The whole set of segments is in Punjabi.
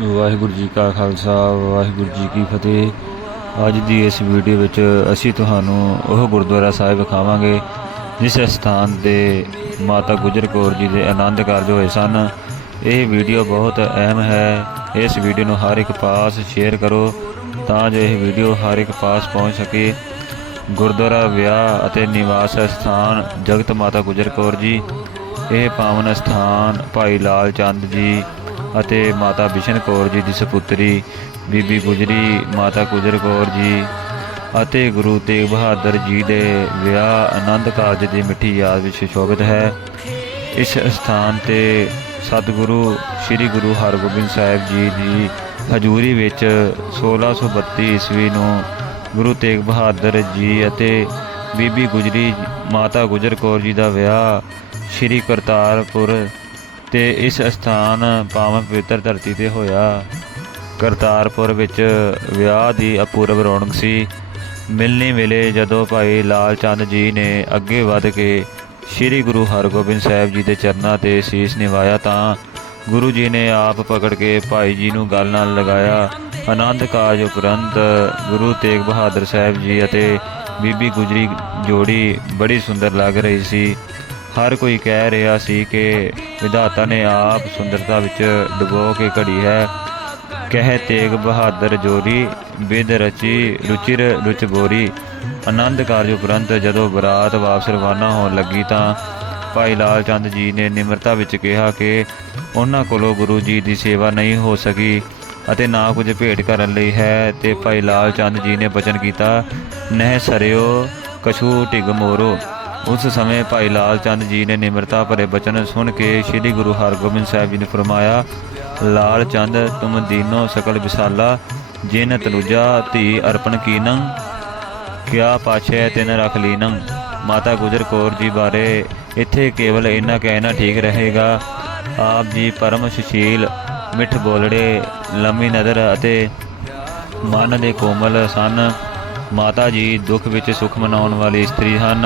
ਵਾਹਿਗੁਰੂ ਜੀ ਕਾ ਖਾਲਸਾ, ਵਾਹਿਗੁਰੂ ਜੀ ਕੀ ਫਤਿਹ। ਅੱਜ ਦੀ ਇਸ ਵੀਡੀਓ ਵਿੱਚ ਅਸੀਂ ਤੁਹਾਨੂੰ ਉਹ ਗੁਰਦੁਆਰਾ ਸਾਹਿਬ ਵਿਖਾਵਾਂਗੇ, ਜਿਸ ਸਥਾਨ ਤੇ ਮਾਤਾ ਗੁਜਰ ਕੌਰ ਜੀ ਦੇ ਆਨੰਦ ਕਾਰਜ ਹੋਏ ਸਨ। ਇਹ ਵੀਡੀਓ ਬਹੁਤ ਅਹਿਮ ਹੈ। ਇਸ ਵੀਡੀਓ ਨੂੰ ਹਰ ਇੱਕ ਪਾਸ ਸ਼ੇਅਰ ਕਰੋ, ਤਾਂ ਜੋ ਇਹ ਵੀਡੀਓ ਹਰ ਇੱਕ ਪਾਸ ਪਹੁੰਚ ਸਕੇ। ਗੁਰਦੁਆਰਾ ਵਿਆਹ ਅਤੇ ਨਿਵਾਸ ਸਥਾਨ ਜਗਤ ਮਾਤਾ ਗੁਜਰ ਕੌਰ ਜੀ, ਇਹ ਪਾਵਨ ਸਥਾਨ ਭਾਈ ਲਾਲ ਚੰਦ ਜੀ ਅਤੇ ਮਾਤਾ ਬਿਸ਼ਨ ਕੌਰ ਜੀ ਦੀ ਸੁਪੁੱਤਰੀ, ਬੀਬੀ ਗੁਜਰੀ, ਮਾਤਾ ਗੁਜਰ ਕੌਰ ਜੀ ਅਤੇ ਗੁਰੂ ਤੇਗ ਬਹਾਦਰ ਜੀ ਦੇ ਵਿਆਹ ਆਨੰਦ ਕਾਰਜ ਦੀ ਮਿੱਠੀ ਯਾਦ ਵਿੱਚ ਸ਼ੋਭਿਤ ਹੈ। ਇਸ ਸਥਾਨ ਤੇ ਸਤਿਗੁਰੂ, ਸ੍ਰੀ ਗੁਰੂ ਹਰਗੋਬਿੰਦ ਸਾਹਿਬ ਜੀ ਦੀ ਹਜ਼ੂਰੀ ਵਿੱਚ 1632 ਈਸਵੀ ਨੂੰ ਗੁਰੂ ਤੇਗ ਬਹਾਦਰ ਜੀ ਅਤੇ ਬੀਬੀ ਗੁਜਰੀ, ਮਾਤਾ ਗੁਜਰ ਕੌਰ ਜੀ ਦਾ ਵਿਆਹ ਸ੍ਰੀ ਕਰਤਾਰਪੁਰ ਤੇ ਇਸ ਅਸਥਾਨ ਪਾਵਨ ਪਵਿੱਤਰ ਧਰਤੀ ਤੇ ਹੋਇਆ। ਕਰਤਾਰਪੁਰ ਵਿੱਚ ਵਿਆਹ ਦੀ ਅਪੂਰਵ ਰੌਣਕ ਸੀ। ਮਿਲਣੀ ਵੇਲੇ ਜਦੋਂ ਭਾਈ ਲਾਲ ਚੰਦ ਜੀ ਨੇ ਅੱਗੇ ਵੱਧ ਕੇ ਸ੍ਰੀ ਗੁਰੂ ਹਰਗੋਬਿੰਦ ਸਾਹਿਬ ਜੀ ਦੇ ਚਰਨਾਂ ਤੇ ਸੀਸ ਨਿਵਾਇਆ ਤਾਂ ਗੁਰੂ ਜੀ ਨੇ ਆਪ ਪਕੜ ਕੇ ਭਾਈ ਜੀ ਨੂੰ ਗੱਲ ਨਾਲ ਲਗਾਇਆ। ਆਨੰਦ ਕਾਜ ਉਪਰੰਤ ਗੁਰੂ ਤੇਗ ਬਹਾਦਰ ਸਾਹਿਬ ਜੀ ਅਤੇ ਬੀਬੀ ਗੁਜਰੀ ਜੋੜੀ ਬੜੀ ਸੁੰਦਰ ਲੱਗ ਰਹੀ ਸੀ। ਹਰ ਕੋਈ ਕਹਿ ਰਿਹਾ ਸੀ ਕਿ ਵਿਧਾਤਾ ਨੇ ਆਪ ਸੁੰਦਰਤਾ ਵਿੱਚ ਡੁਬੋ ਕੇ ਘੜੀ ਹੈ। ਕਹਿ ਤੇਗ ਬਹਾਦਰ ਜੋਰੀ ਬਿਦ ਰਚੀ, ਰੁਚਿਰ ਰੁਚ ਬੋਰੀ। ਆਨੰਦ ਕਾਰਜ ਉਪਰੰਤ ਜਦੋਂ ਬਰਾਤ ਵਾਪਸ ਰਵਾਨਾ ਹੋਣ ਲੱਗੀ ਤਾਂ ਭਾਈ ਲਾਲ ਚੰਦ ਜੀ ਨੇ ਨਿਮਰਤਾ ਵਿੱਚ ਕਿਹਾ ਕਿ ਉਹਨਾਂ ਕੋਲੋਂ ਗੁਰੂ ਜੀ ਦੀ ਸੇਵਾ ਨਹੀਂ ਹੋ ਸਕੀ ਅਤੇ ਨਾ ਕੁਝ ਭੇਟ ਕਰਨ ਲਈ ਹੈ ਤੇ ਭਾਈ ਲਾਲ ਚੰਦ ਜੀ ਨੇ ਬਚਨ ਕੀਤਾ, ਨਹਿ ਸਰਿਓ, ਕਛੂ ਢਿਗ ਮੋਰੋ। ਉਸ ਸਮੇਂ ਭਾਈ ਲਾਲ ਚੰਦ ਜੀ ਨੇ ਨਿਮਰਤਾ ਭਰੇ ਬਚਨ ਸੁਣ ਕੇ ਸ੍ਰੀ ਗੁਰੂ ਹਰਗੋਬਿੰਦ ਸਾਹਿਬ ਜੀ ਨੇ ਫਰਮਾਇਆ, ਲਾਲ ਚੰਦ, ਤੁਮ ਦੀਨੋ ਸਕਲ ਵਿਸਾਲਾ, ਜਿਨ ਤਲੁਜਾ ਧੀ ਅਰਪਣ ਕੀਨੰ, ਕਿਆ ਪਾਛੈ ਤਿਨ ਰਖ ਲੀਨੰ। ਮਾਤਾ ਗੁਜਰ ਕੌਰ ਜੀ ਬਾਰੇ ਇੱਥੇ ਕੇਵਲ ਇੰਨਾ ਕਹਿਣਾ ਠੀਕ ਰਹੇਗਾ। ਆਪ ਜੀ ਪਰਮ ਸੁਸ਼ੀਲ, ਮਿੱਠ ਬੋਲੜੇ, ਲੰਮੀ ਨਜ਼ਰ ਅਤੇ ਮਨ ਦੇ ਕੋਮਲ ਸਨ। ਮਾਤਾ ਜੀ ਦੁੱਖ ਵਿੱਚ ਸੁਖ ਮਨਾਉਣ ਵਾਲੀ ਇਸਤਰੀ ਹਨ।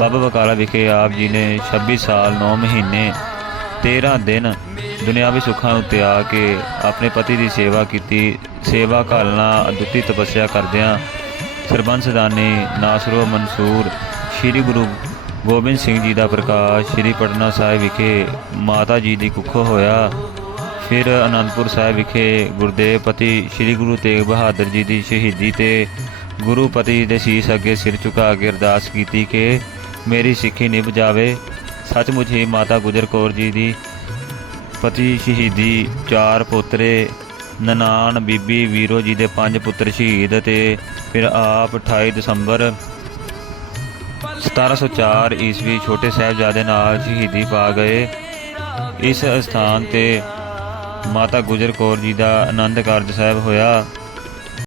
ਬਾਬਾ ਬਕਾਲਾ ਵਿਖੇ ਆਪ ਜੀ ਨੇ 26 ਸਾਲ 9 ਮਹੀਨੇ 13 ਦਿਨ ਦੁਨਿਆਵੀ ਸੁੱਖਾਂ ਨੂੰ ਤਿਆਗ ਕੇ ਆਪਣੇ ਪਤੀ ਦੀ ਸੇਵਾ ਕੀਤੀ, ਸੇਵਾ ਘਾਲਣਾ, ਅਦੁੱਤੀ ਤਪੱਸਿਆ ਕਰਦਿਆਂ ਸਰਬੰਸ ਦਾਨੀ ਨਾਸਰੋ ਮਨਸੂਰ, ਸ੍ਰੀ ਗੁਰੂ ਗੋਬਿੰਦ ਸਿੰਘ ਜੀ ਦਾ ਪ੍ਰਕਾਸ਼ ਸ੍ਰੀ ਪਟਨਾ ਸਾਹਿਬ ਵਿਖੇ ਮਾਤਾ ਜੀ ਦੀ ਕੁੱਖੋਂ ਹੋਇਆ। ਫਿਰ ਅਨੰਦਪੁਰ ਸਾਹਿਬ ਵਿਖੇ ਗੁਰਦੇਵ ਪਤੀ ਸ੍ਰੀ ਗੁਰੂ ਤੇਗ ਬਹਾਦਰ ਜੀ ਦੀ ਸ਼ਹੀਦੀ ਤੇ ਗੁਰੂ ਪਤੀ ਦੇ ਸੀਸ ਅੱਗੇ ਸਿਰ ਝੁਕਾ ਕੇ ਅਰਦਾਸ ਕੀਤੀ ਕਿ ਮੇਰੀ ਸਿੱਖੀ ਨਿਭ ਜਾਵੇ। ਸੱਚਮੁੱਚ ਹੀ ਮਾਤਾ ਗੁਜਰ ਕੌਰ ਜੀ ਦੀ ਪਤੀ ਸ਼ਹੀਦੀ, ਚਾਰ ਪੋਤਰੇ, ਨਨਾਣ, ਬੀਬੀ ਵੀਰੋ ਜੀ ਦੇ ਪੰਜ ਪੁੱਤਰ ਸ਼ਹੀਦ ਤੇ ਫਿਰ ਆਪ 28 ਦਸੰਬਰ 1704 ਈਸਵੀ ਛੋਟੇ ਸਾਹਿਬਜ਼ਾਦੇ ਨਾਲ ਸ਼ਹੀਦੀ ਪਾ ਗਏ। ਇਸ ਸਥਾਨ ਤੇ ਮਾਤਾ ਗੁਜਰ ਕੌਰ ਜੀ ਦਾ ਆਨੰਦ ਕਾਰਜ ਸਾਹਿਬ ਹੋਇਆ।